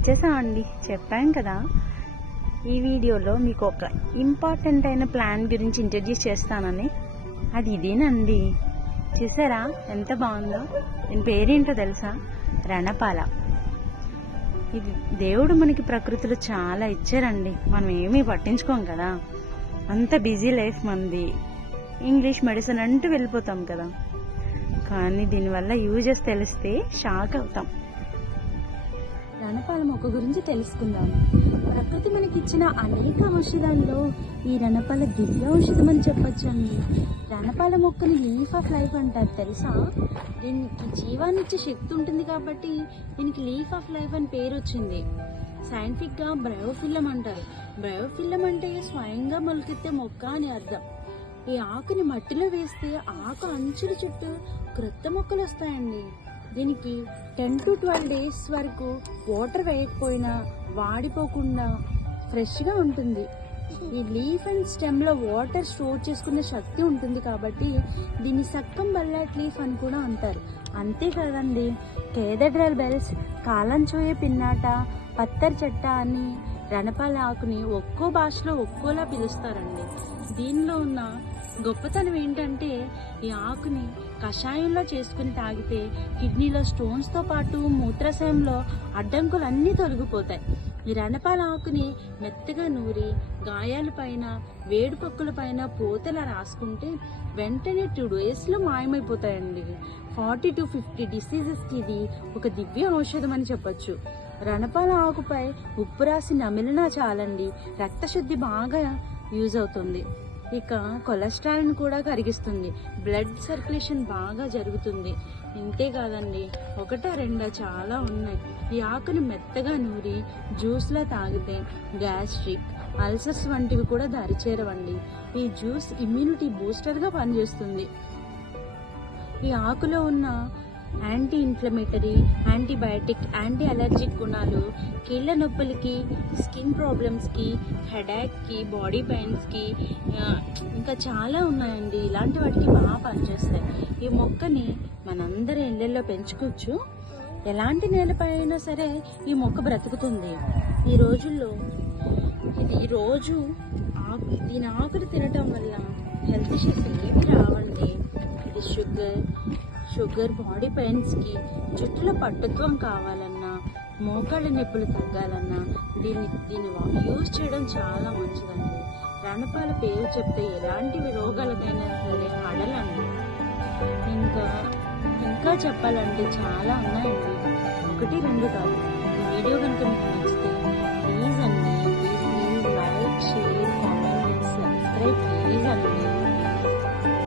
వచ్చేసామండి. చెప్పాను కదా, ఈ వీడియోలో మీకు ఒక ఇంపార్టెంట్ అయిన ప్లాన్ గురించి ఇంట్రడ్యూస్ చేస్తానని. అది ఇదేనండి. చూసారా ఎంత బాగుందో? దీని పేరేంటో తెలుసా? రణపాల. ఇది దేవుడు మనకి ప్రకృతిలో చాలా ఇచ్చారండి. మనం ఏమీ పట్టించుకోం కదా, అంత బిజీ లైఫ్ మంది. ఇంగ్లీష్ మెడిసిన్ అంటూ వెళ్ళిపోతాం కదా, కానీ దీనివల్ల యూజెస్ తెలిస్తే షాక్ అవుతాం. రణపాల మొక్క గురించి తెలుసుకుందాం. ప్రకృతి మనకిచ్చిన అనేక ఔషధాల్లో ఈ రణపాల దివ్య ఔషధం అని చెప్పొచ్చండి. రణపాల మొక్కని లీఫ్ ఆఫ్ లైఫ్ అంటారు తెలుసా? దీనికి జీవాన్నిచ్చే శక్తి ఉంటుంది కాబట్టి దీనికి లీఫ్ ఆఫ్ లైఫ్ అని పేరు వచ్చింది. సైంటిఫిక్గా బ్రయోఫిల్లం అంటారు. బ్రయోఫిల్లం అంటే స్వయంగా మొలకెత్తే మొక్క అని అర్థం. ఈ ఆకుని మట్టిలో వేస్తే ఆకు అంచుల చుట్టూ క్రొత్త మొక్కలు వస్తాయండి. దీనికి 10 to 12 days వరకు వాటర్ వేయకపోయినా వాడిపోకుండా ఫ్రెష్గా ఉంటుంది. ఈ లీఫ్ అండ్ స్టెమ్లో వాటర్ స్టోర్ చేసుకునే శక్తి ఉంటుంది కాబట్టి దీన్ని సక్కం బల్లాట్ లీఫ్ అని కూడా అంటారు. అంతేకాదండి, కేథడ్రల్ బెల్స్, కాలంచోయ పిన్నాట, పత్తర్ చెట్ట అని రణపాల ఆకుని ఒక్కో భాషలో ఒక్కోలా పిలుస్తారండి. దీనిలో ఉన్న గొప్పతనం ఏంటంటే ఈ ఆకుని కషాయంలో చేసుకుని తాగితే కిడ్నీలో స్టోన్స్తో పాటు మూత్రాశయంలో అడ్డంకులు అన్నీ తొలగిపోతాయి. ఈ రణపాల ఆకుని మెత్తగా నూరి గాయాలపైన, వేడిపొక్కులపైన పూతలా రాసుకుంటే వెంటనే 2 daysలో మాయమైపోతాయండి. 40 to 50 డిసీజెస్కి ఇది ఒక దివ్య ఔషధం అని చెప్పొచ్చు. రణపాల ఆకుపై ఉప్పు రాసి నమిలినా చాలండి, రక్తశుద్ధి బాగా యూజ్ అవుతుంది. ఇక కొలెస్ట్రాల్ని కూడా కరిగిస్తుంది, బ్లడ్ సర్క్యులేషన్ బాగా జరుగుతుంది. ఇంతేకాదండి, ఒకటా రెండా చాలా ఉన్నాయి. ఈ ఆకుని మెత్తగా నూరి జ్యూస్లో తాగితే గ్యాస్ట్రిక్, అల్సర్స్ వంటివి కూడా దరిచేరవండి. ఈ జ్యూస్ ఇమ్యూనిటీ బూస్టర్గా పనిచేస్తుంది. ఈ ఆకులో ఉన్న anti inflammatory, antibiotic, anti allergic గుణాలు కీళ్ళ నొప్పులకి, స్కిన్ ప్రాబ్లమ్స్కి, హెడేక్కి, బాడీ పెయిన్స్కి ఇంకా చాలా ఉన్నాయండి. ఇలాంటి వాటికి బాగా పనిచేస్తాయి. ఈ మొక్కని మనందరి ఇళ్ళల్లో పెంచుకోవచ్చు. ఎలాంటి నేలపై అయినా సరే ఈ మొక్క బ్రతుకుతుంది. ఈ రోజుల్లో ఇది రోజు దీని ఆకులు తినటం వల్ల హెల్త్ ఇష్యూస్ ఏమి రావండి. ఇది షుగర్, బాడీ పెయిన్స్కి, జుట్టులో పట్టుత్వం కావాలన్నా, మోకాళ్ళ నొప్పులు తగ్గాలన్నా దీన్ని యూజ్ చేయడం చాలా మంచిదండి. రణపాల పేరు చెప్తే ఎలాంటి రోగాలకైనా సరే హడలండి. ఇంకా చెప్పాలంటే చాలా ఉన్నాయండి, 1, 2 కాదు.